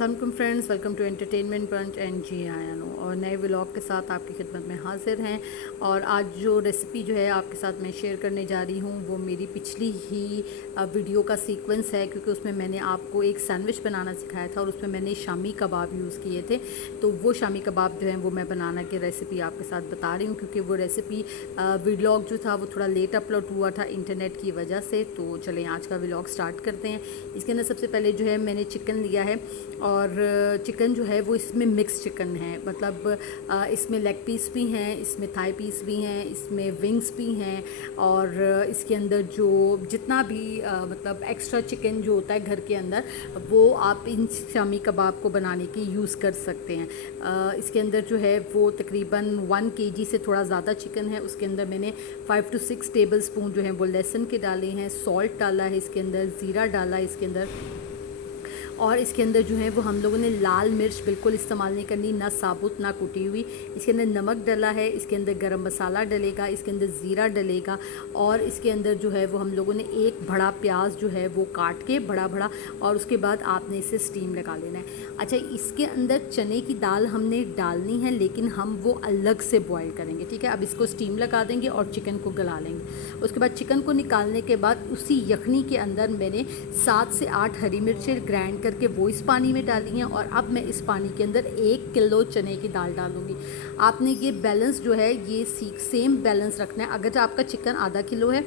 अस्सलाम वालेकुम friends, welcome to entertainment punch and जी आया नो और नए व्लॉग के साथ आपकी खिदमत में हाजिर हैं। और आज जो रेसिपी जो है आपके साथ मैं शेयर करने जा रही हूँ वो मेरी पिछली ही वीडियो का सीक्वेंस है, क्योंकि उसमें मैंने आपको एक सैंडविच बनाना सिखाया था और उसमें मैंने शामी कबाब यूज़ किए थे। तो वो शामी कबाब जो है वो मैं बनाना की रेसिपी आपके साथ बता रही हूँ, क्योंकि वो रेसिपी व्लॉग जो था वो थोड़ा लेट अपलोड हुआ था इंटरनेट की वजह से। तो चलें आज का व्लॉग स्टार्ट करते हैं। इसके अंदर सबसे पहले जो है मैंने चिकन लिया है और चिकन जो है वो इसमें मिक्स चिकन है, मतलब इसमें लेग पीस भी हैं, इसमें थाई पीस भी हैं, इसमें विंग्स भी हैं और इसके अंदर जो जितना भी मतलब एक्स्ट्रा चिकन जो होता है घर के अंदर वो आप इन शामी कबाब को बनाने की यूज़ कर सकते हैं। इसके अंदर जो है वो तकरीबन 1 केजी से थोड़ा ज़्यादा चिकन है। उसके अंदर मैंने 5 to 6 टेबल स्पून जो है वो लहसुन के डाले हैं, सॉल्ट डाला है, इसके अंदर ज़ीरा डाला है इसके अंदर, और इसके अंदर जो है वो हम लोगों ने लाल मिर्च बिल्कुल इस्तेमाल नहीं करनी, ना साबुत ना कुटी हुई। इसके अंदर नमक डला है, इसके अंदर गरम मसाला डलेगा, इसके अंदर ज़ीरा डलेगा और इसके अंदर जो है वो हम लोगों ने एक बड़ा प्याज जो है वो काट के बड़ा बड़ा, और उसके बाद आपने इसे स्टीम लगा लेना है। अच्छा, इसके अंदर चने की दाल हमने डालनी है, लेकिन हम वो अलग से बॉयल करेंगे, ठीक है। अब इसको स्टीम लगा देंगे और चिकन को गला लेंगे। उसके बाद चिकन को निकालने के बाद उसी यखनी के अंदर मैंने 7 से 8 हरी मिर्चें ग्राइंड करके वो इस पानी में डाली हैं और अब मैं इस पानी के अंदर 1 किलो चने की दाल डालूंगी। आपने ये बैलेंस जो है ये सेम बैलेंस रखना है। अगर आपका चिकन आधा किलो है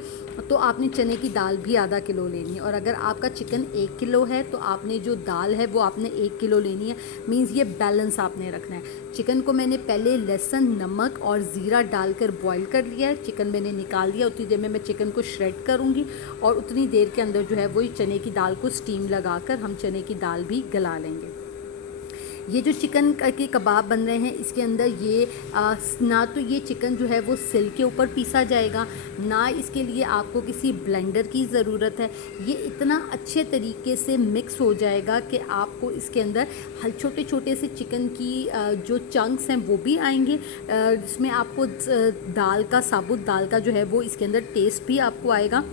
तो आपने चने की दाल भी आधा किलो लेनी है, और अगर आपका चिकन 1 किलो है तो आपने जो दाल है वो आपने 1 किलो लेनी है। मीन्स ये बैलेंस आपने रखना है। चिकन को मैंने पहले लहसुन, नमक और ज़ीरा डालकर बॉईल कर लिया है। चिकन मैंने निकाल लिया। उतनी देर में मैं चिकन को श्रेड करूँगी और उतनी देर के अंदर जो है वो चने की दाल को स्टीम लगाकर हम चने की दाल भी गला लेंगे। ये जो चिकन के कबाब बन रहे हैं इसके अंदर ये ना तो ये चिकन जो है वो सिल के ऊपर पीसा जाएगा, ना इसके लिए आपको किसी ब्लेंडर की ज़रूरत है। ये इतना अच्छे तरीके से मिक्स हो जाएगा कि आपको इसके अंदर छोटे छोटे से चिकन की जो चंक्स हैं वो भी आएंगे, जिसमें आपको दाल का, साबुत दाल का जो है वो इसके अंदर टेस्ट भी आपको आएगा।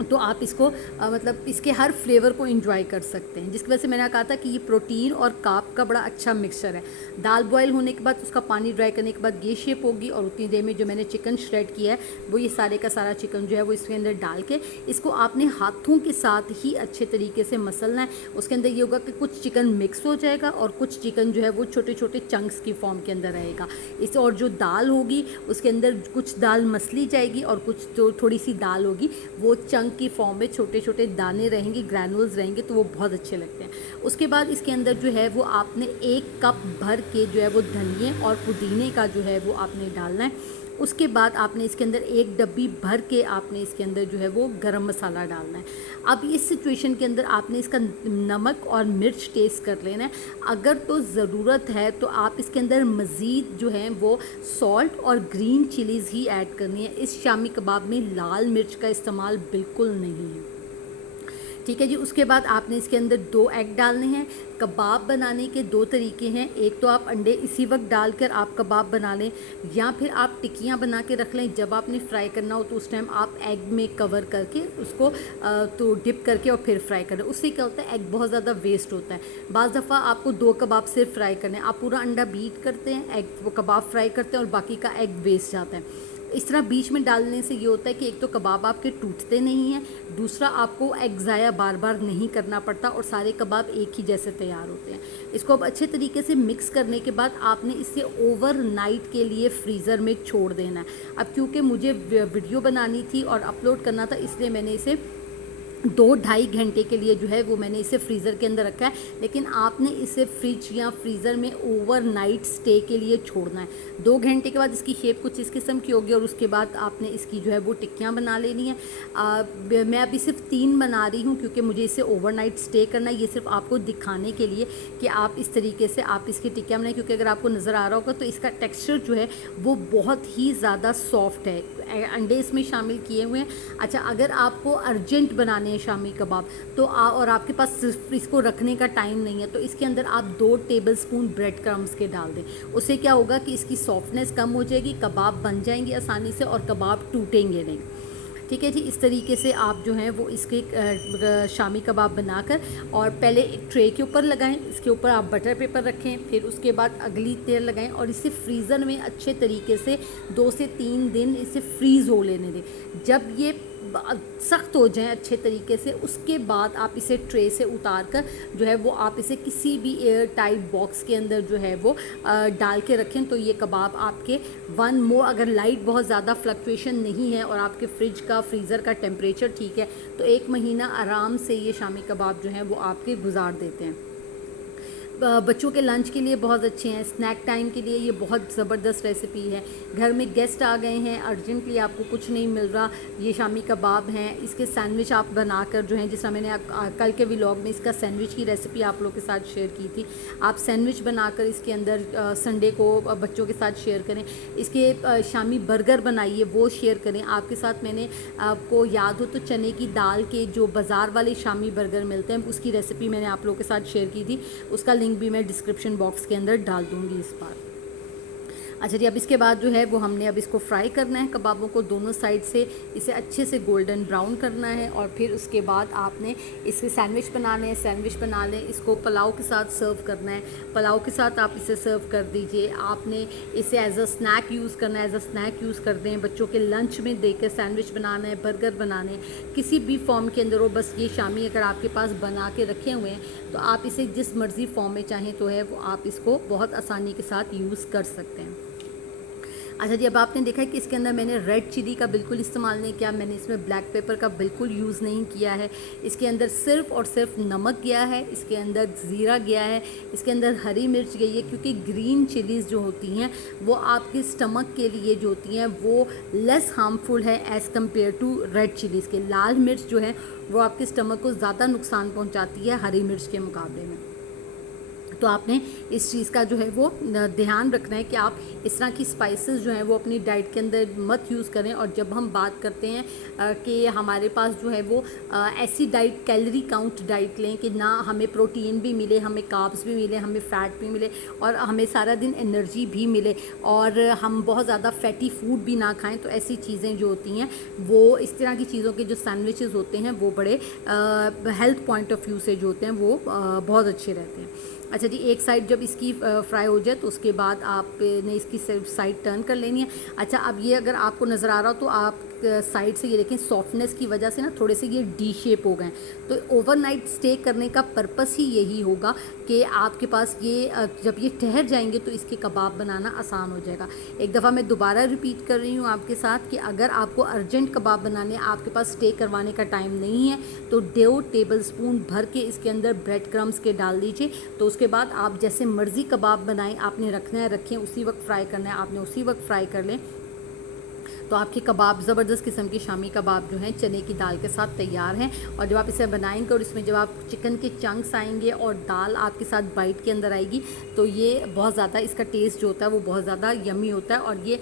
तो आप इसको मतलब इसके हर फ्लेवर को एंजॉय कर सकते हैं, जिसकी वजह से मैंने कहा था कि ये प्रोटीन और कार्ब का बड़ा अच्छा मिक्सचर है। दाल बॉयल होने के बाद उसका पानी ड्राई करने के बाद ये शेप होगी, और उतनी देर में जो मैंने चिकन श्रेड किया है वो ये सारे का सारा चिकन जो है वो इसके अंदर डाल के इसको आपने हाथों के साथ ही अच्छे तरीके से मसलना है। उसके अंदर ये होगा कि कुछ चिकन मिक्स हो जाएगा और कुछ चिकन जो है वो छोटे छोटे चंक्स की फॉर्म के अंदर रहेगा इस, और जो दाल होगी उसके अंदर कुछ दाल मसली जाएगी और कुछ जो थोड़ी सी दाल होगी वो की फॉर्म में छोटे छोटे दाने रहेंगे, ग्रैनुल्स रहेंगे, तो वो बहुत अच्छे लगते हैं। उसके बाद इसके अंदर जो है वो आपने 1 कप भर के जो है वो धनिए और पुदीने का जो है वो आपने डालना है। उसके बाद आपने इसके अंदर 1 डब्बी भर के आपने इसके अंदर जो है वो गरम मसाला डालना है। अब इस सिचुएशन के अंदर आपने इसका नमक और मिर्च टेस्ट कर लेना है। अगर तो ज़रूरत है तो आप इसके अंदर मज़ीद जो है वो सॉल्ट और ग्रीन चिलीज़ ही ऐड करनी है। इस शामी कबाब में लाल मिर्च का इस्तेमाल बिल्कुल नहीं है, ठीक है जी। उसके बाद आपने इसके अंदर 2 एग डालने हैं। कबाब बनाने के 2 तरीके हैं, एक तो आप अंडे इसी वक्त डालकर आप कबाब बना लें, या फिर आप टिक्कियाँ बना के रख लें। जब आपने फ्राई करना हो तो उस टाइम आप एग में कवर करके उसको तो डिप करके और फिर फ्राई करें। उससे क्या होता है, एग बहुत ज़्यादा वेस्ट होता है। बाज़ दफ़ा आपको 2 कबाब सिर्फ फ्राई करने, आप पूरा अंडा बीट करते हैं, एग वो कबाब फ्राई करते हैं और बाकी का एग वेस्ट जाता है। इस तरह बीच में डालने से ये होता है कि एक तो कबाब आपके टूटते नहीं हैं, दूसरा आपको एग ज़ाया बार बार नहीं करना पड़ता और सारे कबाब एक ही जैसे तैयार होते हैं। इसको अब अच्छे तरीके से मिक्स करने के बाद आपने इसे ओवरनाइट के लिए फ्रीज़र में छोड़ देना है। अब क्योंकि मुझे वीडियो बनानी थी और अपलोड करना था, इसलिए मैंने इसे 2-2.5 घंटे के लिए जो है वो मैंने इसे फ्रीज़र के अंदर रखा है, लेकिन आपने इसे फ्रिज या फ्रीज़र में ओवरनाइट स्टे के लिए छोड़ना है। 2 घंटे के बाद इसकी शेप कुछ इस किस्म की होगी और उसके बाद आपने इसकी जो है वो टिक्कियाँ बना लेनी है। मैं अभी सिर्फ 3 बना रही हूँ क्योंकि मुझे इसे ओवरनाइट स्टे करना है। ये सिर्फ आपको दिखाने के लिए कि आप इस तरीके से आप इसकी टिक्कियाँ बनाएं, क्योंकि अगर आपको नज़र आ रहा होगा तो इसका टेक्स्चर जो है वो बहुत ही ज़्यादा सॉफ्ट है। अंडे इसमें शामिल किए हुए हैं। अच्छा, अगर आपको अर्जेंट बनाने हैं शामी कबाब तो और आपके पास सिर्फ इसको रखने का टाइम नहीं है तो इसके अंदर आप 2 टेबल स्पून ब्रेड क्रम्स के डाल दें। उससे क्या होगा कि इसकी सॉफ्टनेस कम हो जाएगी, कबाब बन जाएंगे आसानी से और कबाब टूटेंगे नहीं। ठीक है जी। इस तरीके से आप जो हैं वो इसके शामी कबाब बनाकर और पहले एक ट्रे के ऊपर लगाएं, इसके ऊपर आप बटर पेपर रखें, फिर उसके बाद अगली लेयर लगाएं और इसे फ्रीज़र में अच्छे तरीके से 2 से 3 दिन इसे फ्रीज़ हो लेने दें। जब ये सख्त हो जाएं अच्छे तरीके से, उसके बाद आप इसे ट्रे से उतार कर जो है वो आप इसे किसी भी एयर टाइट बॉक्स के अंदर जो है वो डाल के रखें। तो ये कबाब आपके वन मोर, अगर लाइट बहुत ज़्यादा फ्लक्चुएशन नहीं है और आपके फ्रिज का फ्रीज़र का टेम्परेचर ठीक है तो 1 महीना आराम से ये शामी कबाब जो हैं वो आपके गुजार देते हैं। बच्चों के लंच के लिए बहुत अच्छे हैं, स्नैक टाइम के लिए ये बहुत ज़बरदस्त रेसिपी है। घर में गेस्ट आ गए हैं, अर्जेंटली आपको कुछ नहीं मिल रहा, ये शामी कबाब हैं, इसके सैंडविच आप बनाकर जो हैं, जिस तरह मैंने कल के व्लॉग में इसका सैंडविच की रेसिपी आप लोगों के साथ शेयर की थी, आप सैंडविच बनाकर इसके अंदर संडे को बच्चों के साथ शेयर करें। इसके शामी बर्गर बनाइए, वो शेयर करें। आपके साथ मैंने, आपको याद हो तो चने की दाल के जो बाज़ार वाले शामी बर्गर मिलते हैं उसकी रेसिपी मैंने आप लोगों के साथ शेयर की थी, उसका लिंक भी मैं डिस्क्रिप्शन बॉक्स के अंदर डाल दूंगी इस बार। अच्छा जी, अब इसके बाद जो है वो हमने अब इसको फ्राई करना है कबाबों को, दोनों साइड से इसे अच्छे से गोल्डन ब्राउन करना है और फिर उसके बाद आपने इसके सैंडविच बनाने हैं, सैंडविच बना लें, इसको पुलाव के साथ सर्व करना है, पुलाव के साथ आप इसे सर्व कर दीजिए। आपने इसे एज अ स्नैक यूज़ करना है, एज अ स्नैक यूज़ कर दें, बच्चों के लंच में देकर सैंडविच बनाना है, बर्गर बनाने, किसी भी फॉर्म के अंदर हो, बस ये शामी अगर आपके पास बना के रखे हुए हैं तो आप इसे जिस मर्ज़ी फॉर्म में चाहें तो है वो आप इसको बहुत आसानी के साथ यूज़ कर सकते हैं। अच्छा जी, अब आपने देखा है कि इसके अंदर मैंने रेड चिली का बिल्कुल इस्तेमाल नहीं किया, मैंने इसमें ब्लैक पेपर का बिल्कुल यूज़ नहीं किया है। इसके अंदर सिर्फ़ और सिर्फ नमक गया है, इसके अंदर ज़ीरा गया है, इसके अंदर हरी मिर्च गई है, क्योंकि ग्रीन चिलीज़ जो होती हैं वो आपके स्टमक के लिए जो होती हैं वो लेस हार्मफुल है as compare to red chillies के। लाल मिर्च जो है वो आपके स्टमक को ज़्यादा नुकसान पहुँचाती है हरी मिर्च के मुकाबले में। तो आपने इस चीज़ का जो है वो ध्यान रखना है कि आप इस तरह की स्पाइसेस जो हैं वो अपनी डाइट के अंदर मत यूज़ करें। और जब हम बात करते हैं कि हमारे पास जो है वो ऐसी डाइट, कैलोरी काउंट डाइट लें कि ना हमें प्रोटीन भी मिले, हमें कार्ब्स भी मिले, हमें फ़ैट भी मिले और हमें सारा दिन एनर्जी भी मिले और हम बहुत ज़्यादा फैटी फूड भी ना खाएं। तो ऐसी चीज़ें जो होती हैं वो इस तरह की चीज़ों के जो सैंडविचेस होते हैं वो बड़े हेल्थ पॉइंट ऑफ व्यू से जो होते हैं वो बहुत अच्छे रहते हैं। अच्छा जी, एक साइड जब इसकी फ्राई हो जाए तो उसके बाद आपने इसकी साइड टर्न कर लेनी है। अच्छा, अब ये अगर आपको नज़र आ रहा हो तो आप साइड से ये देखें, सॉफ्टनेस की वजह से ना थोड़े से ये डी शेप हो गए। तो ओवरनाइट स्टे करने का पर्पस ही यही होगा कि आपके पास ये जब ये ठहर जाएंगे तो इसके कबाब बनाना आसान हो जाएगा। एक दफ़ा मैं दोबारा रिपीट कर रही हूँ आपके साथ कि अगर आपको अर्जेंट कबाब बनाने, आपके पास स्टे करवाने का टाइम नहीं है तो 2 टेबलस्पून भर के इसके अंदर ब्रेड क्रम्स के डाल दीजिए। तो उसके बाद आप जैसे मर्ज़ी कबाब बनाएं, आपने रखना है रखें, उसी वक्त फ्राई करना है आपने उसी वक्त फ्राई कर लें। तो आपके कबाब ज़बरदस्त किस्म के शामी कबाब जो हैं चने की दाल के साथ तैयार हैं। और जब आप इसे बनाएंगे और इसमें जब आप चिकन के चंक्स आएंगे और दाल आपके साथ बाइट के अंदर आएगी तो ये बहुत ज़्यादा, इसका टेस्ट जो होता है वो बहुत ज़्यादा यमी होता है। और ये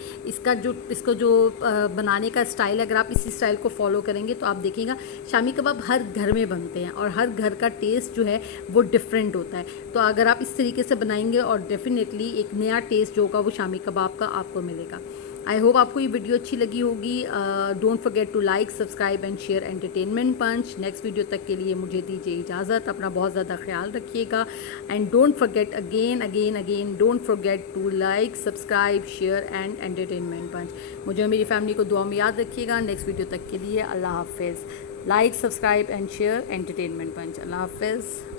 इसको जो बनाने का स्टाइल है, अगर आप इसी स्टाइल को फॉलो करेंगे तो आप देखिएगा शामी कबाब हर घर में बनते हैं और हर घर का टेस्ट जो है वो डिफरेंट होता है। तो अगर आप इस तरीके से बनाएंगे और डेफिनेटली एक नया टेस्ट जो होगा वो शामी कबाब का आपको मिलेगा। आई होप आपको ये वीडियो अच्छी लगी होगी। Don't forget to like, subscribe and share entertainment punch. Next video तक के लिए मुझे दीजिए इजाज़त। अपना बहुत ज़्यादा ख्याल रखिएगा and don't forget again don't forget to like, subscribe, share and entertainment punch. मुझे और मेरी फैमिली को दुआ में याद रखिएगा। नेक्स्ट वीडियो तक के लिए अल्लाह हाफिज़। Like, subscribe and share entertainment punch. अल्लाह हाफिज़।